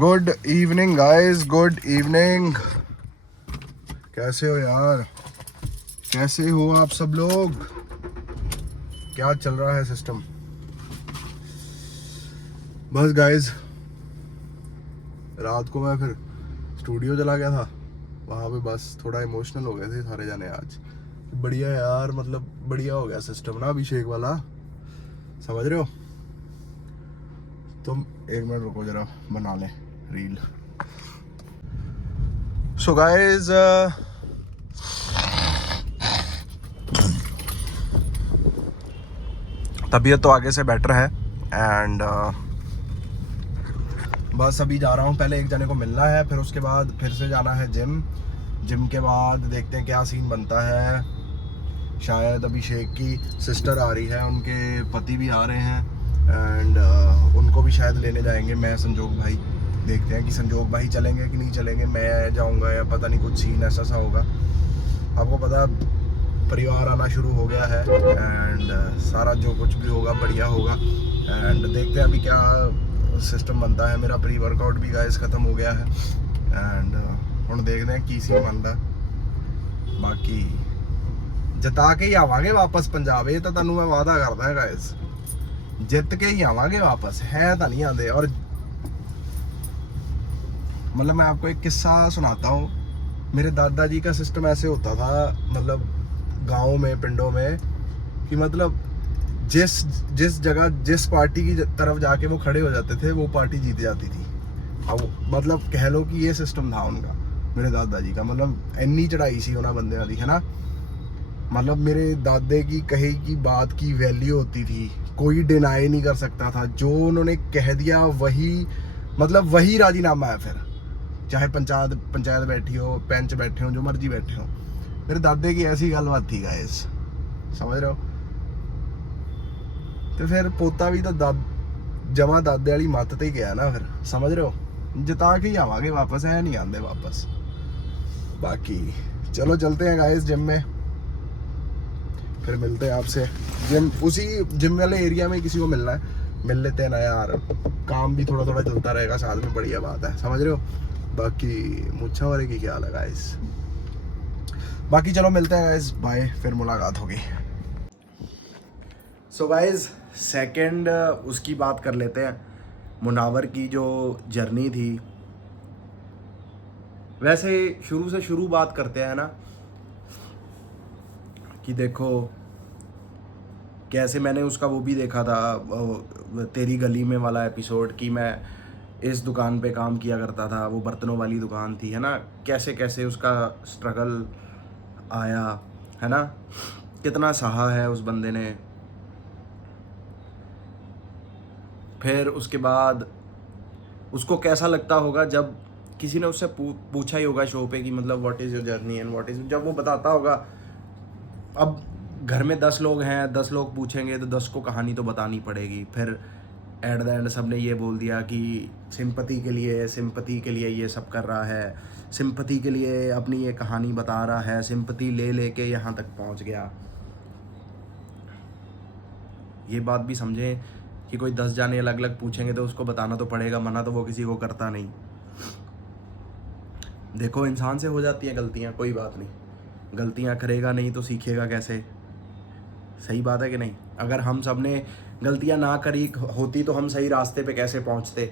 Good evening guys, good evening. कैसे हो यार? कैसे हो आप सब लोग? क्या चल रहा है सिस्टम? बस गाइस, रात को मैं फिर स्टूडियो चला गया था। वहाँ पे बस थोड़ा इमोशनल हो गए थे सारे जाने आज। बढ़िया यार, मतलब बढ़िया हो गया सिस्टम ना अभिषेक वाला, समझ रहे हो? तुम एक मिनट रुको जरा, बना लें रील। सो गाइस, तबीयत तो आगे से बेटर है एंड बस अभी जा रहा हूँ। पहले एक जने को मिलना है, फिर उसके बाद फिर से जाना है जिम के बाद देखते हैं क्या सीन बनता है। शायद अभिषेक की सिस्टर आ रही है, उनके पति भी आ रहे हैं एंड उनको भी शायद लेने जाएंगे। मैं संजोग भाई, देखते हैं कि संजोग भाई चलेंगे कि नहीं चलेंगे, मैं जाऊँगा या पता नहीं, कुछ सीन ऐसा सा होगा। आपको पता, परिवार आना शुरू हो गया है एंड सारा जो कुछ भी होगा बढ़िया होगा। एंड देखते हैं अभी क्या सिस्टम बनता है। मेरा प्री वर्कआउट भी गाइस ख़त्म हो गया है एंड हम देखते हैं की सीन बनता। बाकी जिता के ही आवांगे वापस पंजाब, ये तो तुहानू मैं वादा करदा है गाइस, जित के ही आवांगे वापस, है तो नहीं आते। और मतलब मैं आपको एक किस्सा सुनाता हूँ। मेरे दादाजी का सिस्टम ऐसे होता था, मतलब गाँव में, पिंडों में, कि मतलब जिस जगह जिस पार्टी की तरफ जाके वो खड़े हो जाते थे वो पार्टी जीत जाती थी। अब मतलब कह लो कि ये सिस्टम था उनका, मेरे दादाजी का। मतलब इन्नी चढ़ाई सी उन्होंने बंदे वाली, है ना। मतलब मेरे दादे की कही की बात की वैल्यू होती थी, कोई डिनाई नहीं कर सकता था। जो उन्होंने कह दिया वही, मतलब वही राजीनामा है फिर, चाहे पंचायत बैठी हो, पंच बैठे हो, जो मर्जी बैठे हो। मेरे दादे की ऐसी गलबात थी गाइस, समझ रहे हो? तो फिर पोता भी तो जमा दादे वाली मत ते गया ना, फिर समझ रहे हो? जिता के ही आवांगे वापस, है नहीं आते वापस। बाकी चलो चलते हैं गाइस जिम में, फिर मिलते हैं आपसे। उसी जिम वाले एरिया में किसी को मिलना है, मिल लेते हैं ना यार। काम भी थोड़ा थोड़ा चलता रहेगा साथ में, बढ़िया बात है, समझ रहे हो? बाकी मुच्छा वाले की क्या लगा गाइस। बाकी चलो मिलते हैं गाइस, बाय, फिर मुलाकात होगी। सो गाइस, सेकंड उसकी बात कर लेते हैं, मुनावर की जो जर्नी थी। वैसे शुरू से शुरू बात करते हैं ना, कि देखो कैसे मैंने उसका वो भी देखा था, तेरी गली में वाला एपिसोड, कि मैं इस दुकान पे काम किया करता था, वो बर्तनों वाली दुकान थी, है ना। कैसे कैसे उसका स्ट्रगल आया, है ना, कितना सहा है उस बंदे ने। फिर उसके बाद उसको कैसा लगता होगा जब किसी ने उससे पूछा ही होगा शो पे कि मतलब what is your journey and what is, जब वो बताता होगा। अब घर में 10 लोग हैं, 10 लोग पूछेंगे तो 10 को कहानी तो बतानी पड़ेगी। फिर एट द एंड सब ने ये बोल दिया कि सिंपैथी के लिए ये सब कर रहा है, सिंपैथी के लिए अपनी ये कहानी बता रहा है, सिंपैथी ले लेके यहाँ तक पहुँच गया। ये बात भी समझें कि कोई 10 जाने अलग अलग पूछेंगे तो उसको बताना तो पड़ेगा, मना तो वो किसी को करता नहीं। देखो, इंसान से हो जाती हैं गलतियाँ, कोई बात नहीं, गलतियाँ करेगा नहीं तो सीखेगा कैसे? सही बात है कि नहीं? अगर हम सब ने गलतियाँ ना करी होती तो हम सही रास्ते पे कैसे पहुँचते?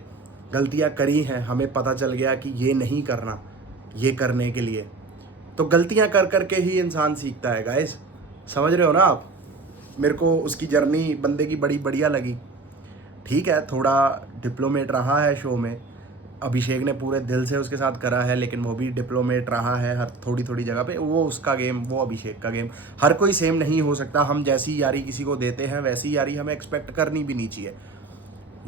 गलतियाँ करी हैं, हमें पता चल गया कि ये नहीं करना, ये करने के लिए। तो गलतियाँ कर कर के ही इंसान सीखता है गाइस, समझ रहे हो ना आप? मेरे को उसकी जर्नी बंदे की बड़ी बढ़िया लगी। ठीक है, थोड़ा डिप्लोमेट रहा है शो में, अभिषेक ने पूरे दिल से उसके साथ करा है, लेकिन वो भी डिप्लोमेट रहा है हर थोड़ी थोड़ी जगह पे। वो उसका गेम, वो अभिषेक का गेम। हर कोई सेम नहीं हो सकता। हम जैसी यारी किसी को देते हैं वैसी यारी हमें एक्सपेक्ट करनी भी नहीं चाहिए।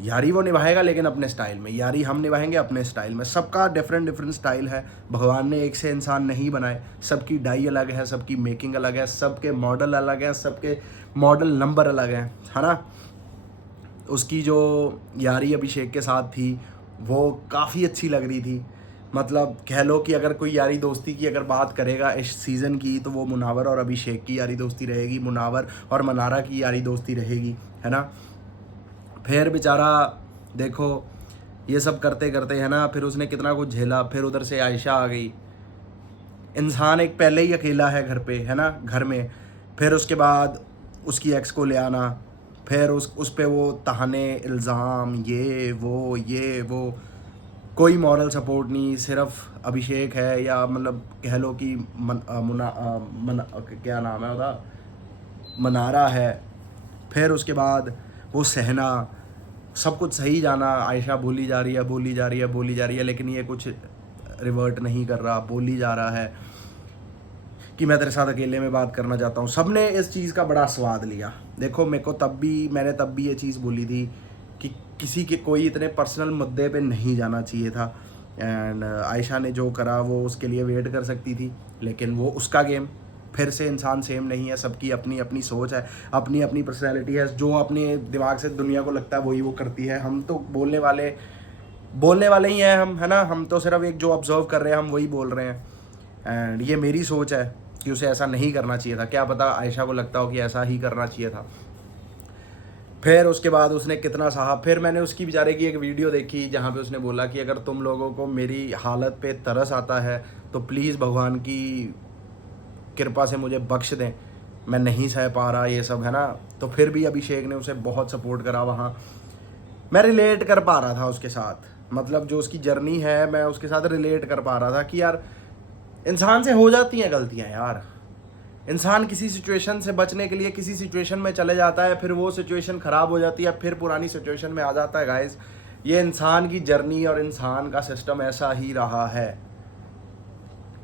यारी वो निभाएगा लेकिन अपने स्टाइल में, यारी हम निभाएंगे अपने स्टाइल में। सबका डिफरेंट डिफरेंट स्टाइल है। भगवान ने एक से इंसान नहीं बनाए, सबकी डाई अलग है, सबकी मेकिंग अलग है, सबके मॉडल अलग है, सबके मॉडल नंबर अलग हैं, है ना। उसकी जो यारी अभिषेक के साथ थी वो काफ़ी अच्छी लग रही थी। मतलब कह लो कि अगर कोई यारी दोस्ती की अगर बात करेगा इस सीज़न की, तो वो मुनावर और अभिषेक की यारी दोस्ती रहेगी, मुनावर और मनारा की यारी दोस्ती रहेगी, है ना। फिर बेचारा देखो, ये सब करते करते है ना, फिर उसने कितना कुछ झेला, फिर उधर से आयशा आ गई। इंसान एक पहले ही अकेला है घर पे, है ना, घर में, फिर उसके बाद उसकी एक्स को ले आना, फिर उस पे वो ताने, इल्ज़ाम, ये वो, कोई मॉरल सपोर्ट नहीं, सिर्फ अभिषेक है, या मतलब कह लो कि क्या नाम है उसका, मनारा है। फिर उसके बाद वो सहना, सब कुछ सही जाना, आयशा बोली जा रही है, लेकिन ये कुछ रिवर्ट नहीं कर रहा, बोली जा रहा है कि मैं तेरे साथ अकेले में बात करना चाहता हूँ। सब ने इस चीज़ का बड़ा स्वाद लिया। देखो मैंने तब भी ये चीज़ बोली थी कि किसी के कोई इतने पर्सनल मुद्दे पे नहीं जाना चाहिए था। एंड आयशा ने जो करा वो उसके लिए वेट कर सकती थी, लेकिन वो उसका गेम। फिर से इंसान सेम नहीं है, सबकी अपनी अपनी सोच है, अपनी अपनी पर्सनैलिटी है, जो अपने दिमाग से दुनिया को लगता है वही वो करती है। हम तो बोलने वाले ही हैं हम, है ना, हम तो सिर्फ एक जो ऑब्जर्व कर रहे हैं हम वही बोल रहे हैं। एंड ये मेरी सोच है कि उसे ऐसा नहीं करना चाहिए था, क्या पता आयशा को लगता हो कि ऐसा ही करना चाहिए था। फिर उसके बाद उसने कितना सहा। फिर मैंने उसकी बेचारे की एक वीडियो देखी जहाँ पे उसने बोला कि अगर तुम लोगों को मेरी हालत पे तरस आता है तो प्लीज़ भगवान की कृपा से मुझे बख्श दें, मैं नहीं सह पा रहा ये सब, है ना। तो फिर भी अभिषेक ने उसे बहुत सपोर्ट करा वहाँ। मैं रिलेट कर पा रहा था उसके साथ, मतलब जो उसकी जर्नी है मैं उसके साथ रिलेट कर पा रहा था कि यार इंसान से हो जाती हैं गलतियाँ यार। इंसान किसी सिचुएशन से बचने के लिए किसी सिचुएशन में चले जाता है, फिर वो सिचुएशन ख़राब हो जाती है, फिर पुरानी सिचुएशन में आ जाता है। गाइस, ये इंसान की जर्नी और इंसान का सिस्टम ऐसा ही रहा है।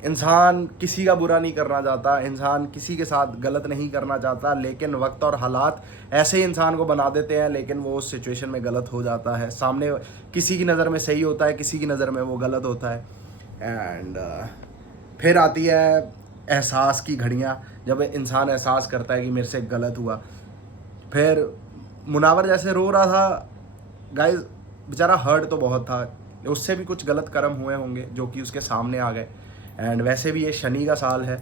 इंसान किसी का बुरा नहीं करना चाहता, इंसान किसी के साथ गलत नहीं करना चाहता, लेकिन वक्त और हालात ऐसे इंसान को बना देते हैं, लेकिन वो उस सिचुएशन में गलत हो जाता है। सामने किसी की नज़र में सही होता है, किसी की नज़र में वो गलत होता है। एंड फिर आती है एहसास की घड़ियाँ, जब इंसान एहसास करता है कि मेरे से गलत हुआ। फिर मुनावर जैसे रो रहा था, गाइस बेचारा हर्ट तो बहुत था, उससे भी कुछ गलत कर्म हुए होंगे जो कि उसके सामने आ गए। एंड वैसे भी ये शनि का साल है,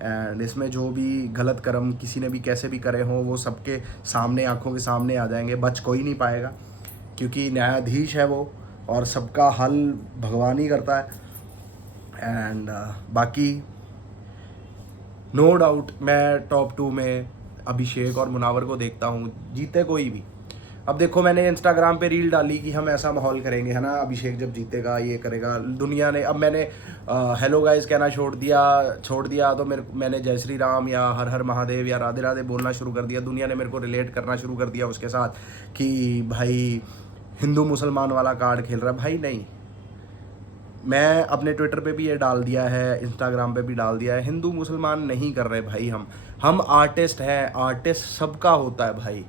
एंड इसमें जो भी गलत कर्म किसी ने भी कैसे भी करे हों वो सबके सामने, आंखों के सामने आ जाएंगे, बच कोई नहीं पाएगा, क्योंकि न्यायाधीश है वो और सबका हल भगवान ही करता है। एंड बाकी नो डाउट मैं टॉप 2 में अभिषेक और मुनावर को देखता हूँ, जीते कोई भी। अब देखो मैंने इंस्टाग्राम पे रील डाली कि हम ऐसा माहौल करेंगे, है ना, अभिषेक जब जीतेगा ये करेगा दुनिया ने। अब मैंने हेलो गाइस कहना छोड़ दिया तो मैंने जय श्री राम या हर हर महादेव या राधे राधे बोलना शुरू कर दिया। दुनिया ने मेरे को रिलेट करना शुरू कर दिया उसके साथ कि भाई हिंदू मुसलमान वाला कार्ड खेल रहा है। भाई नहीं, मैं अपने ट्विटर पे भी ये डाल दिया है, इंस्टाग्राम पे भी डाल दिया है, हिंदू मुसलमान नहीं कर रहे भाई। हम आर्टिस्ट हैं, आर्टिस्ट सबका होता है भाई।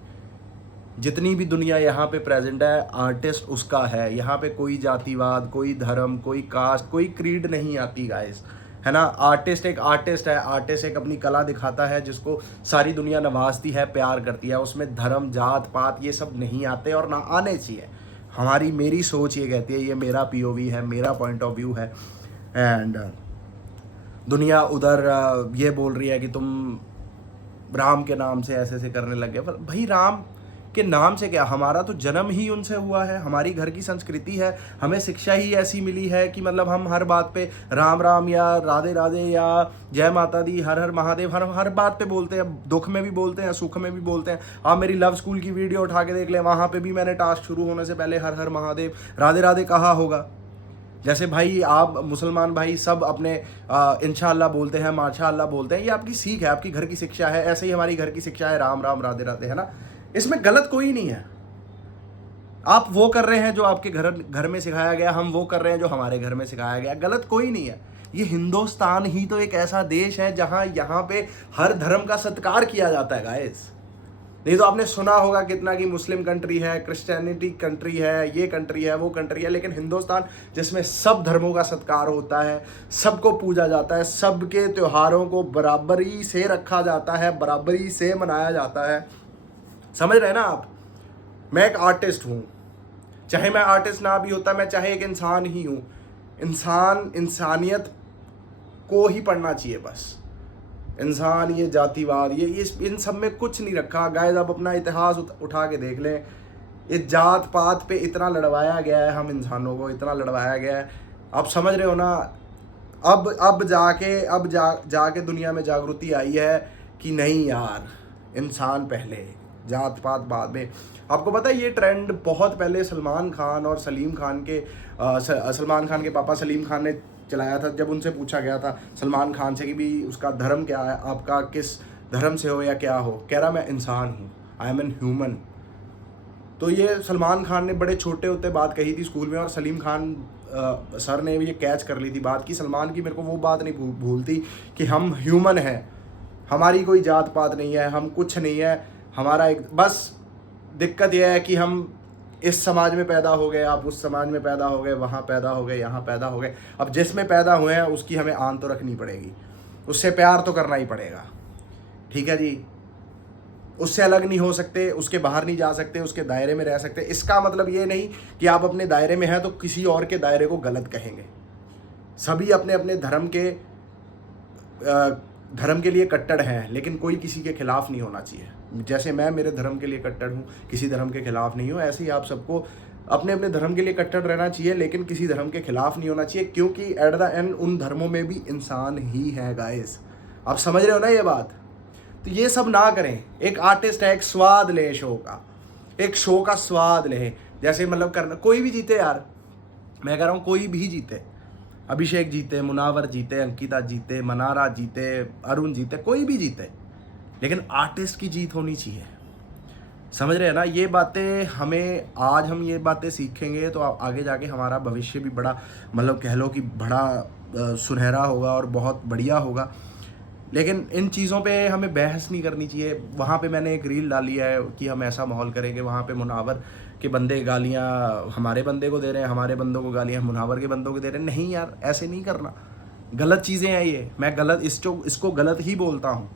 जितनी भी दुनिया यहाँ पे प्रेजेंट है, आर्टिस्ट उसका है। यहाँ पे कोई जातिवाद, कोई धर्म, कोई कास्ट, कोई क्रीड नहीं आती गाइस, है ना। आर्टिस्ट एक आर्टिस्ट है, आर्टिस्ट एक अपनी कला दिखाता है जिसको सारी दुनिया नवाजती है, प्यार करती है। उसमें धर्म, जात पात ये सब नहीं आते और ना आने चाहिए। मेरी सोच ये कहती है, ये मेरा पीओवी है, मेरा पॉइंट ऑफ व्यू है। एंड दुनिया उधर ये बोल रही है कि तुम राम के नाम से ऐसे ऐसे करने लगे। पर भाई राम के नाम से क्या, हमारा तो जन्म ही उनसे हुआ है, हमारी घर की संस्कृति है, हमें शिक्षा ही ऐसी मिली है कि मतलब हम हर बात पे राम राम या राधे राधे या जय माता दी, हर हर महादेव हर बात पे बोलते हैं। दुख में भी बोलते हैं, सुख में भी बोलते हैं। आप मेरी लव स्कूल की वीडियो उठा के देख लें, वहाँ पे भी मैंने टास्क शुरू होने से पहले हर हर महादेव राधे राधे कहा होगा। जैसे भाई आप मुसलमान भाई सब अपने इंशाअल्लाह बोलते हैं, माशाअल्लाह बोलते हैं, ये आपकी सीख है, आपकी घर की शिक्षा है। ऐसे ही हमारी घर की शिक्षा है राम राम राधे राधे, है ना। इसमें गलत कोई नहीं है। आप वो कर रहे हैं जो आपके घर में सिखाया गया, हम वो कर रहे हैं जो हमारे घर में सिखाया गया, गलत कोई नहीं है। ये हिंदुस्तान ही तो एक ऐसा देश है जहां यहाँ पे हर धर्म का सत्कार किया जाता है गाइस। नहीं तो आपने सुना होगा कितना कि मुस्लिम कंट्री है, क्रिश्चियनिटी कंट्री है, ये कंट्री है, वो कंट्री है, लेकिन हिंदुस्तान जिसमें सब धर्मों का सत्कार होता है, सबको पूजा जाता है, सबके त्योहारों को बराबरी से रखा जाता है, बराबरी से मनाया जाता है। समझ रहे हैं ना आप। मैं एक आर्टिस्ट हूँ, चाहे मैं आर्टिस्ट ना भी होता, मैं चाहे एक इंसान ही हूँ। इंसानियत को ही पढ़ना चाहिए बस। इंसान, ये जातिवाद, ये इन सब में कुछ नहीं रखा गाइस। आप अपना इतिहास उठा के देख लें, इस जात पात पे इतना लड़वाया गया है, हम इंसानों को इतना लड़वाया गया है। आप समझ रहे हो ना, अब जाके दुनिया में जागृति आई है कि नहीं यार, इंसान पहले, जात पात बाद में। आपको पता है ये ट्रेंड बहुत पहले सलमान खान और सलीम खान के सलमान खान के पापा सलीम खान ने चलाया था। जब उनसे पूछा गया था सलमान खान से कि भी उसका धर्म क्या है, आपका किस धर्म से हो या क्या हो, कह रहा मैं इंसान हूँ, आई एम एन ह्यूमन। तो ये सलमान खान ने बड़े छोटे होते बात कही थी स्कूल में, और सलीम खान सर ने ये कैच कर ली थी बात कि सलमान की मेरे को वो बात नहीं भूलती कि हम ह्यूमन हैं, हमारी कोई जात पात नहीं है, हम कुछ नहीं है, हमारा एक बस दिक्कत यह है कि हम इस समाज में पैदा हो गए, आप उस समाज में पैदा हो गए, वहाँ पैदा हो गए, यहाँ पैदा हो गए। अब जिसमें पैदा हुए हैं उसकी हमें आन तो रखनी पड़ेगी, उससे प्यार तो करना ही पड़ेगा, ठीक है जी। उससे अलग नहीं हो सकते, उसके बाहर नहीं जा सकते, उसके दायरे में रह सकते। इसका मतलब ये नहीं कि आप अपने दायरे में हैं तो किसी और के दायरे को गलत कहेंगे। सभी अपने अपने धर्म के लिए कट्टर हैं, लेकिन कोई किसी के खिलाफ नहीं होना चाहिए। जैसे मैं मेरे धर्म के लिए कट्टर हूँ, किसी धर्म के खिलाफ नहीं हूँ, ऐसे ही आप सबको अपने अपने धर्म के लिए कट्टर रहना चाहिए, लेकिन किसी धर्म के खिलाफ नहीं होना चाहिए, क्योंकि एट द एंड उन धर्मों में भी इंसान ही है गाइस। आप समझ रहे हो ना ये बात? तो ये सब ना करें। एक आर्टिस्ट है, एक स्वाद ले शो का, एक शो का स्वाद ले। जैसे मतलब करना, कोई भी जीते यार, मैं कह रहा हूँ कोई भी जीते, अभिषेक जीते, मुनावर जीते, अंकिता जीते, मनारा जीते, अरुण जीते, कोई भी जीते, लेकिन आर्टिस्ट की जीत होनी चाहिए। समझ रहे हैं ना? ये बातें हमें, आज हम ये बातें सीखेंगे तो आगे जाके हमारा भविष्य भी बड़ा, मतलब कह लो कि बड़ा सुनहरा होगा और बहुत बढ़िया होगा। लेकिन इन चीज़ों पे हमें बहस नहीं करनी चाहिए। वहाँ पे मैंने एक रील डाली है कि हम ऐसा माहौल करेंगे, वहाँ पे मुनावर के बंदे गालियाँ हमारे बंदे को दे रहे हैं, हमारे बंदों को गालियाँ मुनावर के बंदों को दे रहे हैं। नहीं यार, ऐसे नहीं करना, गलत चीज़ें हैं ये। मैं गलत इसको गलत ही बोलता हूँ।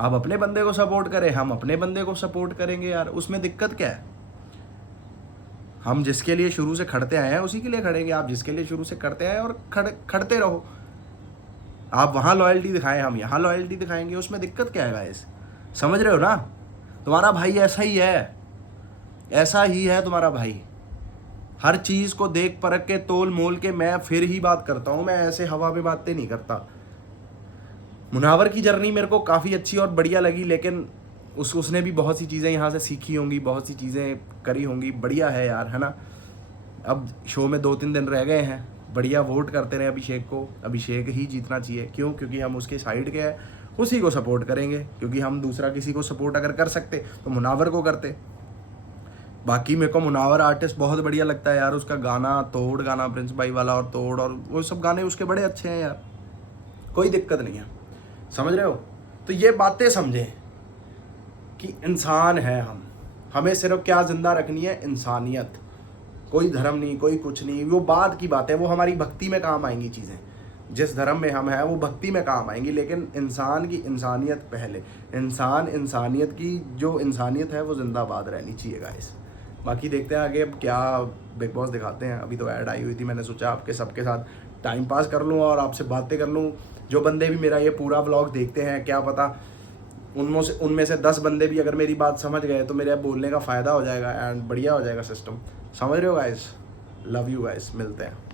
आप अपने बंदे को सपोर्ट करें, हम अपने बंदे को सपोर्ट करेंगे यार, उसमें दिक्कत क्या है? हम जिसके लिए शुरू से खड़ते आए हैं उसी के लिए खड़ेंगे। आप जिसके लिए शुरू से करते आए और खड़ते रहो। आप वहाँ लॉयल्टी दिखाएं, हम यहाँ लॉयल्टी दिखाएंगे, उसमें दिक्कत क्या है गाइस? समझ रहे हो ना? तुम्हारा भाई ऐसा ही है, ऐसा ही है तुम्हारा भाई। हर चीज़ को देख परख के, तोल मोल के मैं फिर ही बात करता हूँ, मैं ऐसे हवा में बातें नहीं करता। मुनावर की जर्नी मेरे को काफ़ी अच्छी और बढ़िया लगी, लेकिन उसने भी बहुत सी चीज़ें यहाँ से सीखी होंगी, बहुत सी चीज़ें करी होंगी। बढ़िया है यार, है ना? अब शो में 2-3 दिन रह गए हैं, बढ़िया वोट करते रहे अभिषेक को। अभिषेक ही जीतना चाहिए। क्यों? क्योंकि हम उसके साइड के हैं, उसी को सपोर्ट करेंगे। क्योंकि हम दूसरा किसी को सपोर्ट अगर कर सकते तो मुनावर को करते। बाकी मेरे को मुनावर आर्टिस्ट बहुत बढ़िया लगता है यार। उसका गाना, तोड़ गाना, प्रिंस भाई वाला और तोड़, और वो सब गाने उसके बड़े अच्छे हैं यार, कोई दिक्कत नहीं है। समझ रहे हो? तो ये बातें समझें कि इंसान है हम, हमें सिर्फ क्या जिंदा रखनी है? इंसानियत। कोई धर्म नहीं, कोई कुछ नहीं, वो बाद की बात है, वो हमारी भक्ति में काम आएंगी चीज़ें। जिस धर्म में हम हैं वो भक्ति में काम आएंगी, लेकिन इंसान की इंसानियत पहले। इंसानियत की जो इंसानियत है वो जिंदाबाद रहनी चाहिए गाइस। बाकी देखते हैं आगे अब क्या बिग बॉस दिखाते हैं। अभी तो ऐड आई हुई थी, मैंने सोचा आपके सबके साथ टाइम पास कर लूँ और आपसे बातें कर लूँ। जो बंदे भी मेरा ये पूरा व्लॉग देखते हैं, क्या पता उनमें से 10 बंदे भी अगर मेरी बात समझ गए तो मेरे बोलने का फ़ायदा हो जाएगा एंड बढ़िया हो जाएगा सिस्टम। समझ रहे हो गाइस? लव यू गाइस, मिलते हैं।